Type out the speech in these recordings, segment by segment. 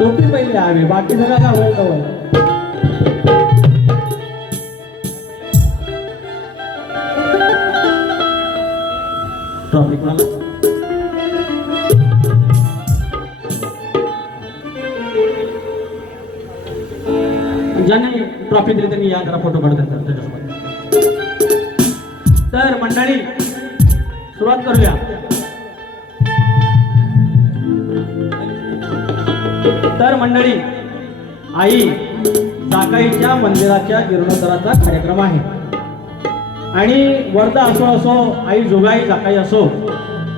टोपी पहिली हवी बाकी सगळं काय होईल का होईल. ट्रॉफिक मला ज्याने ट्रॉफी दिली त्यांनी या जरा फोटो काढतात त्याच्यासोबत. मंडळी आई जाकाईच्या मंदिराच्या जीर्णोद्धाराचा कार्यक्रम आहे. आणि वर्धा असो असो आई जोगाई जाकाई असो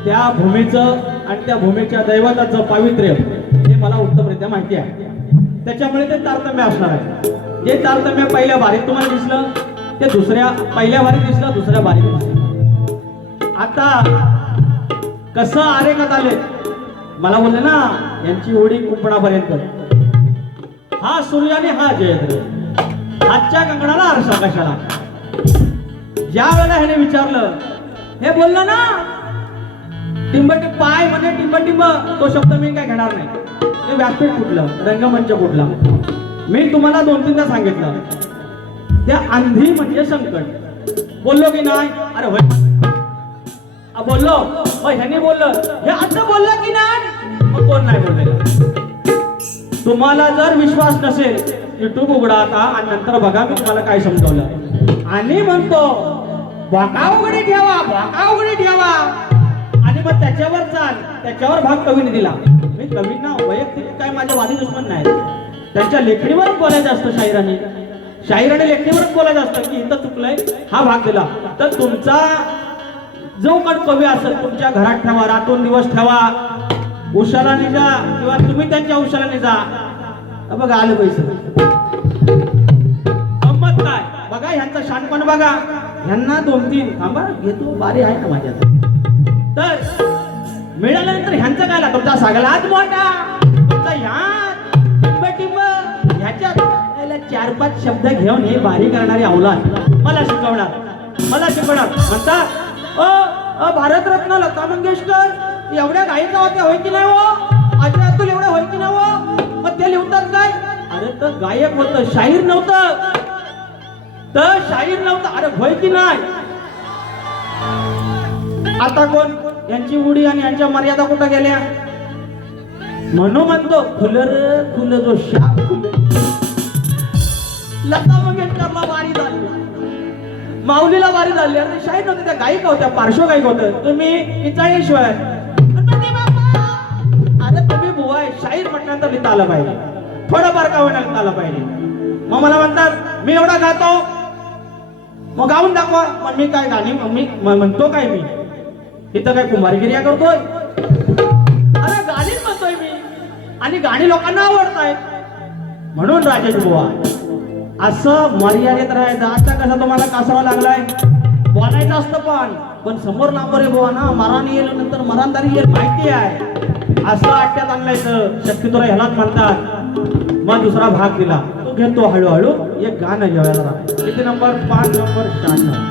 त्या भूमीचं आणि त्या भूमीच्या दैवताचं पावित्र्य हे मला उत्तमरित्या माहिती आहे. त्याच्यामुळे ते तारतम्य असणार आहे. जे तारतम्य पहिल्या बारीत तुम्हाला दिसलं ते दुसऱ्या पहिल्या बारीत दिसलं दुसऱ्या बारीत दिसलं. आता कसं आरेखात आले? मला बोलले ना यांची ओढी कुंपणापर्यंत. हा सूर्य आणि हा जयद्र आजच्या कंगणाला आरसा कशाला? ज्या वेळेला ह्याने विचारलं हे बोललं ना टिंबटिंब पाय म्हणजे टिंबटिंब तो शब्द मी काय घेणार नाही. ते व्यासपीठ कुठलं रंगमंच कुठला मी तुम्हाला दोन तीनदा सांगितलं. त्या अंधी म्हणजे संकट. बोललो की नाही? अरे होय. बोललो. ह्याने बोललं. हे असं बोललं की नाही? मग कोण नाही बोललेलं? तुम्हाला जर विश्वास नसेल युट्यूब उघडा आता आणि नंतर बघा मी तुम्हाला काय समजवलं. आणि म्हणतो वाका उघडी ठेवा वाका उघडी ठेवा. आणि मग त्याच्यावर चाल त्याच्यावर भाग कवीने दिला. मी कवींना वैयक्तिक काय माझ्या वादी दुश्मन नाही. त्यांच्या लेखणीवरच बोलायचं असतं शाहिराने. शाहिराने लेखणीवरच बोलायचं असतं की इथं चुकलंय हा भाग दिला. तर तुमचा जो कट कवी असेल तुमच्या घरात ठेवा रातून दिवस ठेवा. उशाला निजा किंवा तुम्ही त्यांच्या उशाला निजा बघा आलं पैसे. गंमत काय? बघा ह्यांचा शानपण बघा. ह्यांना दोन तीन. थांबा घेतो बारी आहे ना माझ्यात तर मिळाल्यानंतर ह्यांचं काय लागतं तुमचा सगळाच मोठा. तुमचा ह्यात टिंब टिंब ह्याच्यात चार पाच शब्द घेऊन हे बारी करणारी अवलाद मला शिकवणार. मला शिकवणार. म्हणतात अ भारतरत्न लता मंगेशकर. एवढ्या गायिका होत्या होय की नाही हो? अजय अतुल एवढ्या होय की नाही हो? मग ते लिहतात काय अरे तर गायक होतं शाहीर नव्हतं. तर शाहीर नव्हतं. अरे होय की नाही? आता कोण? यांची उडी आणि यांच्या मर्यादा कुठं गेल्या? म्हणून म्हणतो फुलर फुल जो श्याम लता मंगेशकरला वारी झाली. माऊलीला वारी झाली. अरे शाहीर नव्हते त्या गायिका होत्या पार्श्वगायिक होतं तुम्ही इचाळीश्वर शाहीर लिहिता आलं पाहिजे. थोडंफार का होईना लिहिता आलं पाहिजे. मग मला म्हणतात मी एवढा गातो मग गाऊन दाखवा. मग मी काय गाणी मी म्हणतो काय मी? इथं काय कुंभारगिरिया करतोय? अरे गाणी म्हणतोय मी. आणि गाणी लोकांना आवडताय म्हणून राजेश बुवा असं मर्यादेत राहायचं. आता कसं तुम्हाला कासावा लागलाय? बोलायचं असतं पण. पण समोर लांबर बुवा ना मरानी येईल नंतर मरानदारी येईल माहिती आहे. असं आट्यात आणलायचं शक्यतो ह्यालाच म्हणतात. मग दुसरा भाग दिला. तो घेतो हळूहळू. एक गाणं जेवायला किती नंबर? पाच नंबर शहाण्णव.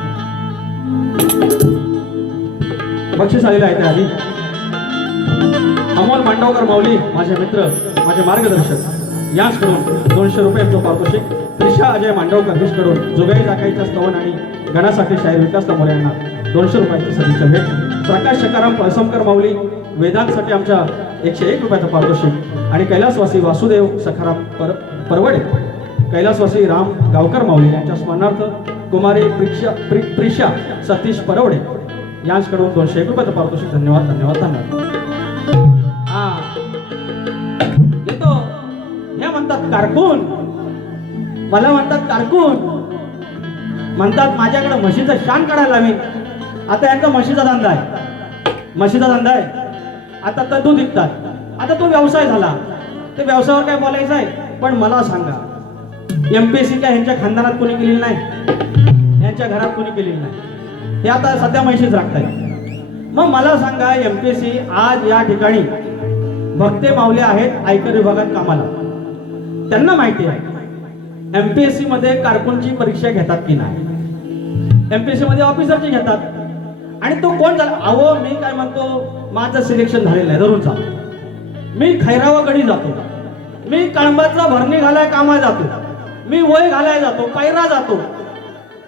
बक्षीस आलेलं आहे त्या आधी अमोल मांडवकर माऊली माझे मित्र माझे मार्गदर्शक. याचकडून दोनशे रुपयांचं पारितोषिक. त्रिशा अजय मांडवकर हिशकडून जुगाई जाकाईच्या स्तवन आणि गणासाठी शाहीर विकास तमोरे यांना दोनशे रुपयाची सदिच्छा भेट. प्रकाश शकाराम पळसमकर माऊली वेदांसाठी आमच्या एकशे एक रुपयाचं पारितोषिक आणि कैलासवासी वासुदेव सखाराम पर परवडे कैलासवासी राम गावकर माऊली यांच्या स्मरणार्थ कुमारी प्रिक्षा प्रि प्रिषा सतीश परवडे यांच्याकडून दोनशे एक रुपयाचं पारितोषिक धन्यवाद धन्यवाद धन्यवाद. हा. येतो. हे म्हणतात कारकून. मला म्हणतात कारकून. म्हणतात माझ्याकडे म्हशीचं शान काढायला मी. आता यांचा म्हशीचा धंदा आहे. म्हशीचा धंदा आहे. आता तर दूध विकतात. आता तो व्यवसाय झाला. ते व्यवसायावर काय बोलायचं आहे? पण मला सांगा. एमपीएससीच्या काय ह्यांच्या खानदानात कोणी केलेली नाही? यांच्या घरात कोणी केलेली नाही? हे आता सध्या म्हशीच राखताय मग मला सांगा एमपीएससी आज या ठिकाणी भक्ते मावले आहेत आयकर विभागात कामाला. त्यांना माहिती आहे एमपीएससी मध्ये कारकूनची परीक्षा घेतात की नाही? एमपीएससी मध्ये ऑफिसरची घेतात. आणि तो कोण झाला? अहो मी काय म्हणतो माझं सिलेक्शन झालेलं आहे. धरून चाल मी खैरावाकडे जातो. मी कळंबातला भरणी घालाय कामा जातो. मी वय घालाय जातो पैरा जातो.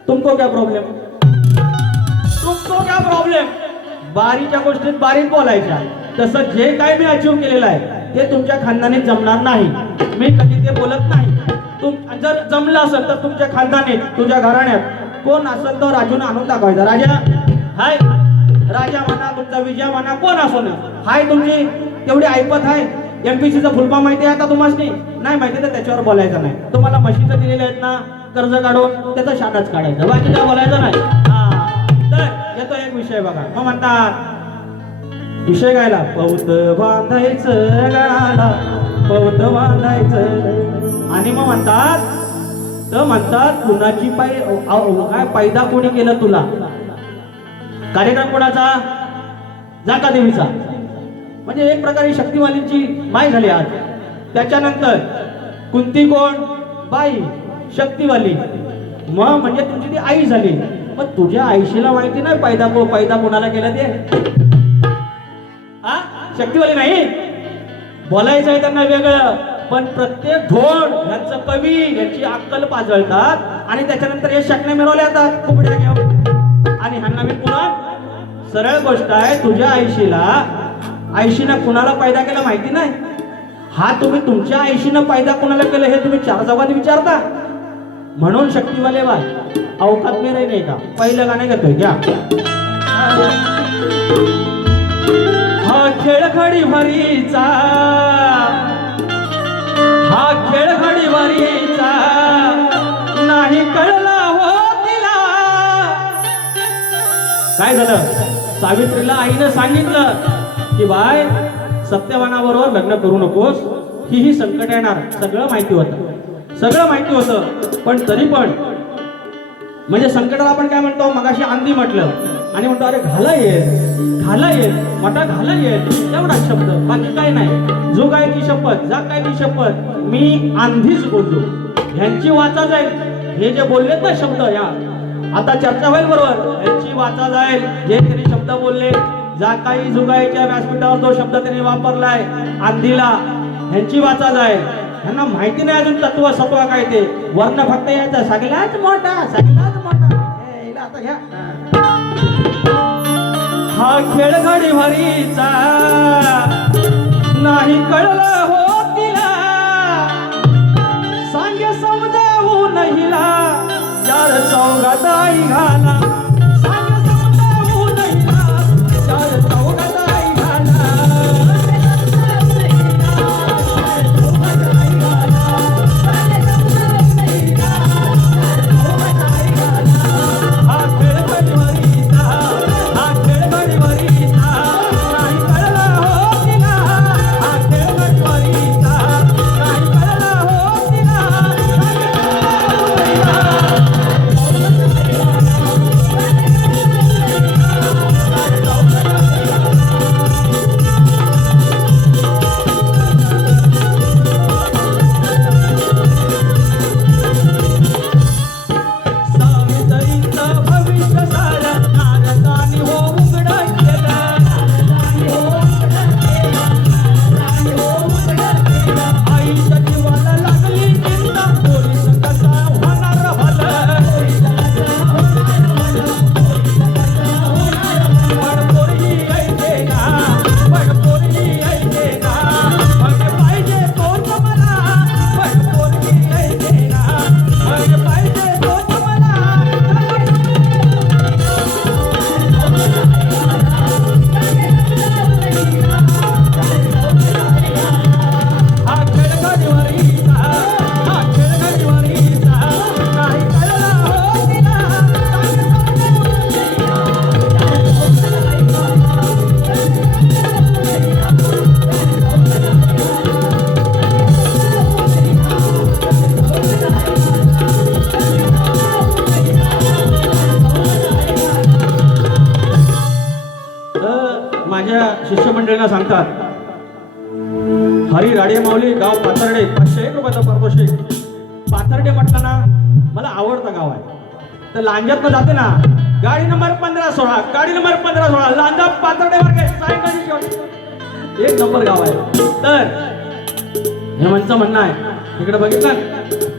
तुमको क्या प्रॉब्लेम तुमको क्या प्रॉब्लेम बारीच्या गोष्टीत बारीक बोलायच्या. तसं जे काय मी अचीव केलेलं आहे ते तुमच्या खानदानीत जमणार नाही. मी कधी ते बोलत नाही. तुम जर जमलं असेल तर तुमच्या खानदानीत तुझ्या घराण्यात कोण असेल तर राजून आणून दाखवायचा. राजा हाय राजा म्हणा तुमचा विजय म्हणा कोण असो ना. हाय तुमची तेवढी ऐपत आहे एमपीसीचा फुलपा माहिती आहे आता तुम्हाला नाही माहिती तर त्याच्यावर बोलायचं नाही. तुम्हाला म्हशीचं दिलेले आहेत ना कर्ज काढून त्याचा शानच काढायचं. बाकी काय बोलायचं नाही. हा तर येतो एक विषय बघा. मग म्हणतात विषय गायला पौत बांधायचं गळाला पौत बांधायचं. आणि मग म्हणतात तर म्हणतात कुणाची पाय काय पैदा कोणी केलं तुला? कार्यक्रम कोणाचा? जाका देवीचा? म्हणजे एक प्रकारे शक्तिवालींची माय झाली आज. त्याच्यानंतर कुंती कोण? बाई शक्तिवाली. मग म्हणजे तुझी ती आई झाली. पण तुझ्या आईशीला माहिती नाही पैदा को पैदा कोणाला केला ते? हा शक्तिवाली नाही? बोलायचं आहे त्यांना वेगळं. पण प्रत्येक ढोण यांचं कवी याची अक्कल पाजळतात आणि त्याच्यानंतर हे शकणे मिळवले जातात. कुबड्या घेऊन. आणि ह्यांना मी पुन्हा सरळ गोष्ट आहे तुझ्या आईशीला आईशीनं कुणाला पैदा केला माहिती नाही? हा तुम्ही तुमच्या आईशीनं पैदा कुणाला केलं हे तुम्ही चार जगात विचारता? म्हणून शक्तीवाले बा अवकात मी नाही का? पहिलं गाणं घेतोय घ्या. हा खेळ खडी भरीचा हा खेळ खडी भरीचा नाही कळला काय झालं? सावित्रीला आईनं सांगितलं की बाय सत्यवानाबरोबर लग्न करू नकोस. ही ही संकट येणार. सगळं माहिती होतं. सगळं माहिती होतं. पण तरी पण म्हणजे संकटाला आपण काय म्हणतो? मगाशी आंधी म्हटलं. आणि म्हणतो अरे घाला येईल घाला येईल मटा घाला येईल एवढा शब्द. बाकी काय नाही. जो काय ती शपथ जा काय ती शपथ. मी आंधीच बोललो. ह्यांची वाचा जाईल. हे जे बोललेत ना शब्द या आता चर्चा होईल बरोबर. यांची वाचा जाईल. जे त्यांनी शब्द बोलले जा काही जुगाईच्या व्यासपीठावर जो शब्द त्यांनी वापरलाय आंधीला. ह्यांची वाचा जाईल. ह्यांना माहिती नाही अजून तत्व सत्व काय ते. वर्ण फक्त यायचं. सगळ्याच मोठा सगळ्याच मोठा. आता घ्या. हा खेळ घडी भरीचा नाही कळला हो चौघात आई लांजात लांजातनं जाते ना. गाडी नंबर पंधरा सोळा गाडी नंबर पंधरा सोळा लांजा पाथर्डे वर्गे एक नंबर गाव आहे. तर हे म्हणचं म्हणणं आहे. तिकडे बघितलं?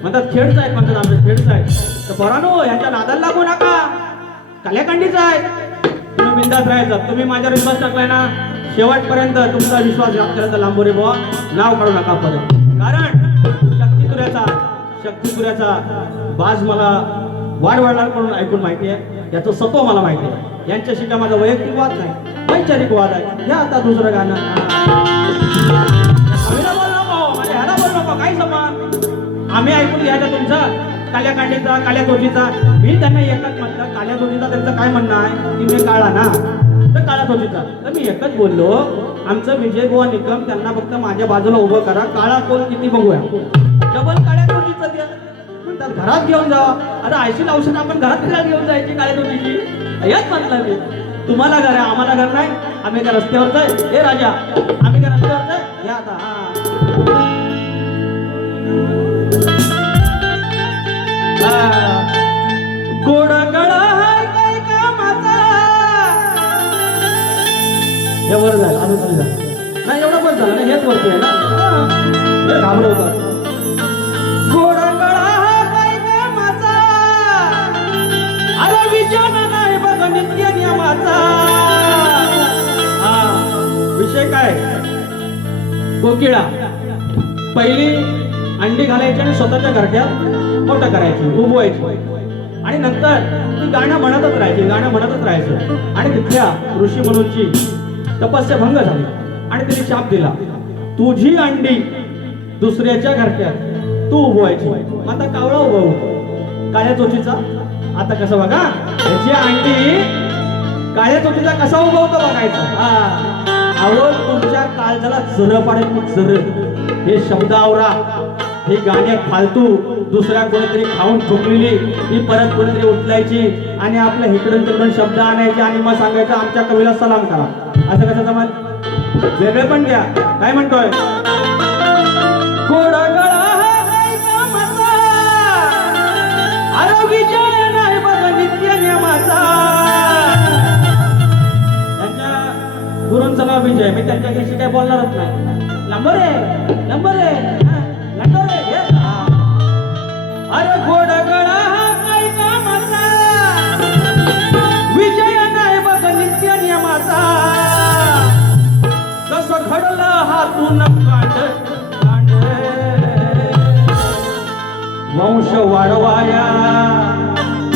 म्हणतात खेडच आहेत म्हणतात आमचे खेडच आहे. तर पोरानो यांच्या नादाला लागू नका. कल्याकांडीच आहे. तुम्ही बिंदात राहायचं. तुम्ही माझ्यावर विश्वास टाकलाय ना. शेवटपर्यंत तुमचा विश्वास करायचा लांबोरे बुवा. नाव काढू नका परत कारण शक्तिपुऱ्याचा शक्तिपुऱ्याचा बाज मला वाढवणार म्हणून ऐकून माहिती आहे. याचं सत्व मला माहिती आहे. यांच्याशी काय माझा वैयक्तिक वाद नाही वैचारिक वाद आहे. ह्या आता दुसरं गाणं. बोल नको बोल काही समान आम्ही ऐकून घ्यायचा तुमचा. काल्या कांडीचा काल्या तोजीचा मी त्यांना एकच म्हटलं काल्या तोजीचा त्यांचं काय म्हणणं आहे? की मी काळा ना? तर काळा तोजीचा तर मी एकच बोललो आमचं विजय गोवा निकम त्यांना फक्त माझ्या बाजूला उभं करा. काळा कोण किती बघूया? डबल काळ्या तोजीचं द्या म्हणतात घरात घेऊन जा. अरे आयशील औषध आपण घरात फिरायला घेऊन जायची काय तोजीची याच म्हटलं मी. तुम्हाला घर आहे आम्हाला घर नाही. आम्ही काय रस्त्यावरच आहे हे राजा आम्ही काय रस्त्यावरच आहे या आता हा. गोड गळा हाय काय कामाचा? हे वर झालं अजून नाही एवढं पण झालं ना हेच वरती आहे ना. घाबरवतात नित्य नियमाचा हा विषय काय? कोकिळा पहिली अंडी घालायची आणि स्वतःच्या घरट्यात मोठं करायची उभवायची आणि नंतर ती गाणं म्हणतच राहायची गाणं म्हणतच राहायचं. आणि तिथल्या ऋषी म्हणूनची तपस्या भंग झाली. आणि तिने शाप दिला. तुझी अंडी दुसऱ्याच्या घरट्यात. तू उभवायची आता कावळा उभव काळ्या चोचीचा आता कसं बघा त्याची अंडी काळ्या चोचीचा कसा उभवतो बघायचं? हा. तुमच्या काळजाला जर पाडेल मग जर. हे शब्द आवरा. हे गाणे फालतू. दुसऱ्या कोणीतरी खाऊन ठोकलेली. ही परत कोणीतरी उचलायची. आणि आपल्या इकडून तिकडून शब्द आणायचे आणि मग सांगायचं आमच्या कवीला सलाम करा. असं कसं जमत वेगळे पण घ्या. काय म्हणतोय? गुरूंचं नाव विजय. मी त्यांच्याशी काही बोलणारच नाही. नंबर आहे नंबर आहे नंबर आहे अरे घोड गळा हा काय कामाचा? विजय नाही बघ नित्य नियमाचा. कसं घडलं हातून कांड कांड. वंश वाढवाया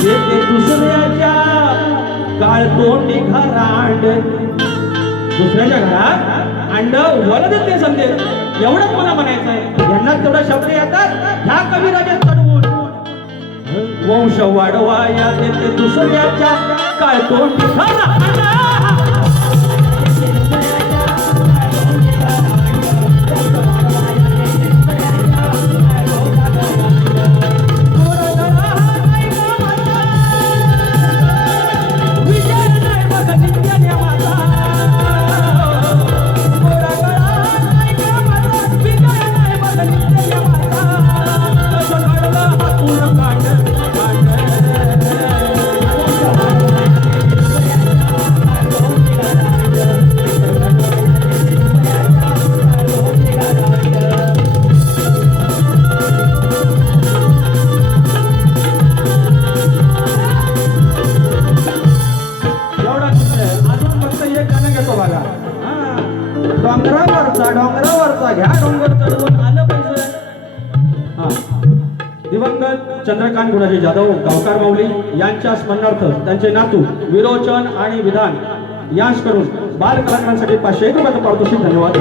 येते दुसऱ्याच्या काळ तोंडी घरांड. दुसऱ्याच्या घरात अंड वलद ते संदेश एवढंच मला म्हणायचं आहे यांना तेवढा शब्द येतात. ह्या कविराजा चढवून वंश वाढवाया येते दुसऱ्याच्या काय तोंडी जाधव गावकार माऊली यांच्या स्मरणार्थ त्यांचे नातू विरोचन आणि विधान यांस करून बाल कलाकारांसाठी पाचशे एक रुपयाचं पारितोषिक धन्यवाद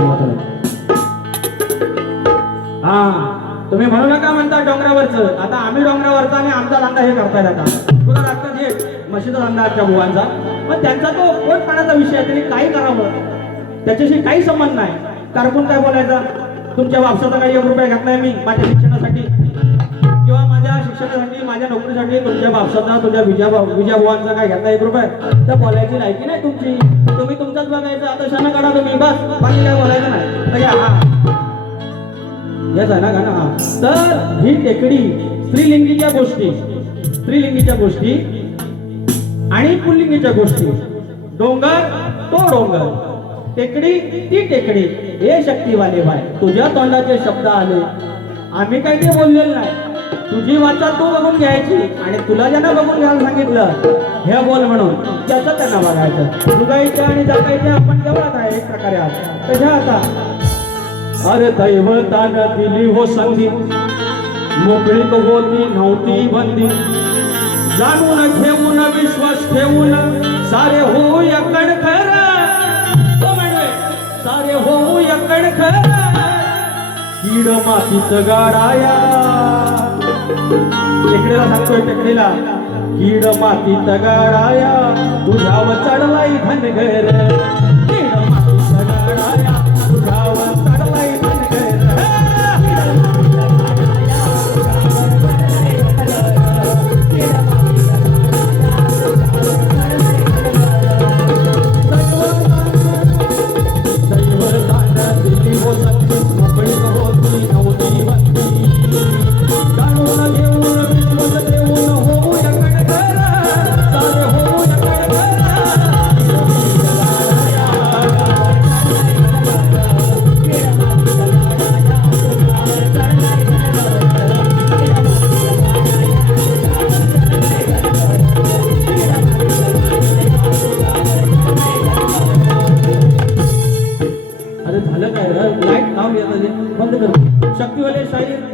हा तुम्ही म्हणू नका म्हणता डोंगरावरचं. आता आम्ही डोंगरावरचा आणि आमचा धंदा हे करताय आता. तुला लागतात हे म्हशीचा धंदा त्या बुवांचा. मग त्यांचा तो पोट पाण्याचा विषय आहे त्यांनी काही करावं. त्याच्याशी काही संबंध नाही. कारकून काय बोलायचा? तुमच्या वापसाचा काही एक रुपया घेतलाय मी माझ्या माझ्या शिक्षणासाठी माझ्या नोकरीसाठी तुमच्या बापसाचा तुझ्या विजया विजया काय घेता एक रुपये? तर बोलायची लायकी नाही तुमची. तुम्ही तुमचाच बघायचं आता शाना काढा तुम्ही बस. बाकी काय बोलायचं नाही. हा. येस आहे ना गाणं हा. तर ही टेकडी स्त्रीलिंगीच्या गोष्टी स्त्रीलिंगीच्या गोष्टी आणि पुल्लिंगीच्या गोष्टी. डोंगर तो डोंगर. टेकडी ती टेकडी. हे शक्तीवाले बाय तुझ्या तोंडाचे शब्द आले. आम्ही काही ते बोललेलं नाही. तुझी वाचा तू बघून घ्यायची आणि तुला ज्यांना बघून घ्यायला सांगितलं हे बोल म्हणून. त्याचं त्यांना बघायचं. दुगायच्या आणि जगायच्या आपण जवळात आहे एक प्रकारे आहात तशा आता? अरे दैवतानं दिली हो संधी. मोकळीक होती नव्हती बंदी. जाणून घेऊन विश्वास ठेवून सारे हो यकड खर सारे हो यकड खर कीड मातीत गाडाया टेकडीला सांगतोय टेकडीला कीड माती गाडाया तुझ्यावर चढलाई धनगर.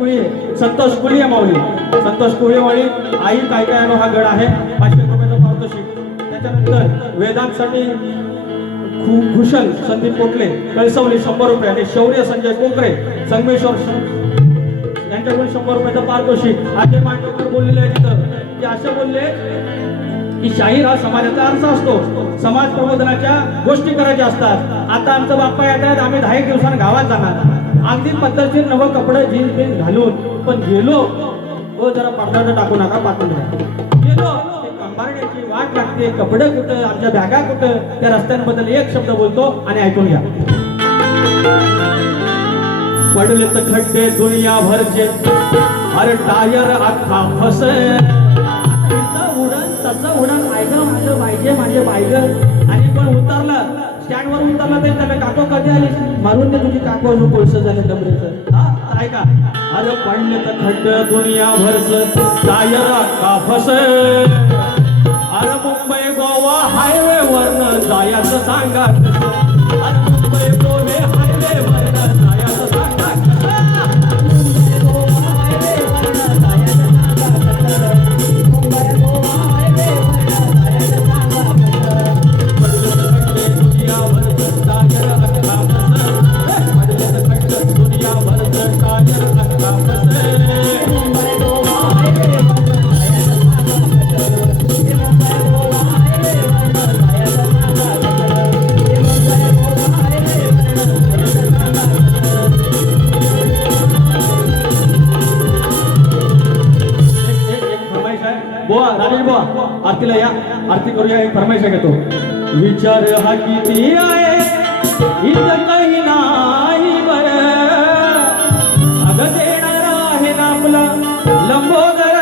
कुळी संतोष कुळी माऊली. संतोष कुळी माऊली आई काय काय हा गड आहे. पाचशे रुपयाचं पारितोषिक त्याच्यानंतर वेदांतसाठी खु- भूषण संदीप कोकले कळसवली शंभर रुपये आणि शौर्य संजय कोकरे संगमेश्वर यांच्याकडून शंभर रुपयाचं पारितोषिक अजय मांडवकर बोललेले आहे तिथं ते असे बोलले की शाहीर हा समाजाचा आरसा असतो. समाज प्रबोधनाच्या गोष्टी करायच्या असतात. आता आमचं बाप्पा येत आहेत आम्ही दहा एक दिवसांनी गावात जाणार. अगदी पद्धतशीर नवं कपडे जीन्स बीन्स घालून पण गेलो. हो जरा पडद्याचं टाकू नका पाठवून गेलो. ते कंबारड्याची वाट लागते. कपडे कुठं आमच्या बॅगा कुठं? त्या रस्त्यांबद्दल एक शब्द बोलतो आणि ऐकून घ्या. पडले तर खड्डे दुनिया भरचे अरे टायर अख्खा फसे उडण तसं उडण ऐकलं माझं पाहिजे माझे बायग. आणि पण उतरलं? स्टँडवर उतरला तरी त्याला काको कधी आली मारून दे तुझी काको अजून कोळसं झालं डबरेचं हा का ऐका. अरे पडले तर खड्ड दुनिया भरस टायर का फस अरे मुंबई गोवा हायवे वरन जायचं सांगा विचार हा किती आहे? इथं काही नाही बर. अग देणार आहे ना आपला लंबोदर.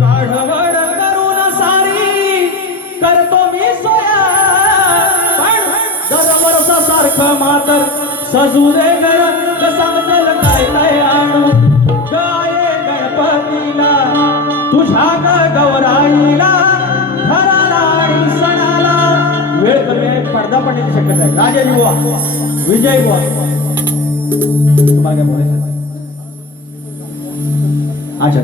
काढवड करून सारी करतो मी सोया. पण दरवर्षा सारखं मातर सजू दे गर सांगल काय काय आणू? गाय गणपतीला? तुझ्या ग गौराईला कमी पडण्याची शक्यता आहे राजा युवा विजय युवा. तुम्हाला काय बोलायचं? अच्छा.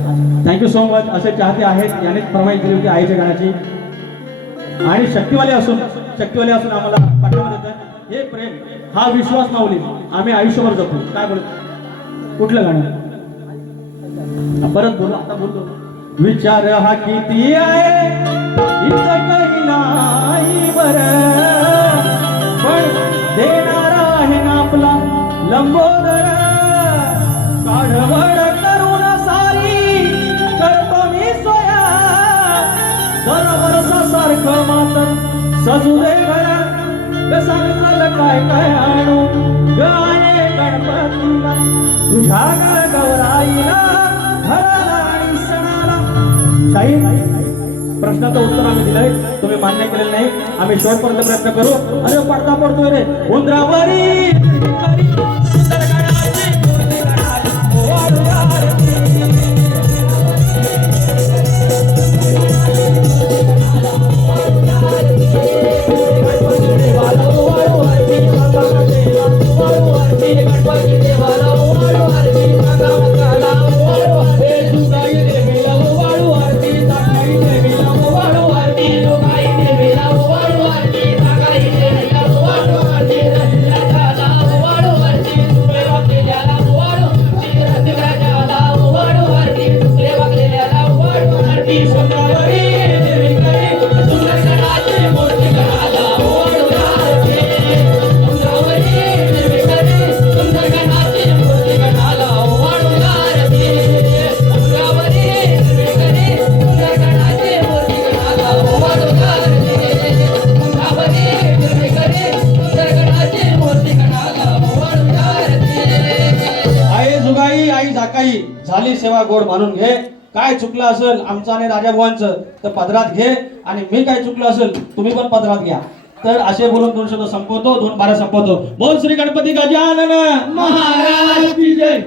थँक्यू सो मच असे चाहते आहेत यानेच फरमाईश दिली होती आईच्या गाण्याची. आणि शक्तिवाले असून शक्तिवाले असून आम्हाला पाठिंबा देतात. हे प्रेम हा विश्वास माऊली. आम्ही आयुष्यभर जपू. काय बोलतो कुठलं गाणं? परत बोलू आता बोलतो. विचार हा किती आहे? इथं काही नाही बर. फळ देणारा आहे ना आपला लंबोदर. काढवड करून सारी करतो मी सोया. दरवर्षा सारखं मात सजू दे घरा. सांगितलं काय काय आणू? गाणे गणपतीला. तुझ्या गौराईला घराला सणाला. शाही प्रश्नाचं उत्तर आम्ही दिलंय. तुम्ही मान्य केलेलं नाही. आम्ही शेवटपर्यंत प्रयत्न करू. अरे पडता पडतोय रे. उंदरावरी. गणपती देवा गोड मानून घे. काय चुकलं असेल आमचं आणि राजाभावांचं तर पदरात घे. आणि मी काय चुकलं असेल तुम्ही पण पदरात घ्या. तर असे बोलून दोन शब्द संपवतो दोन बारा संपवतो. बोल श्री गणपती गजानन. महाराज की जय.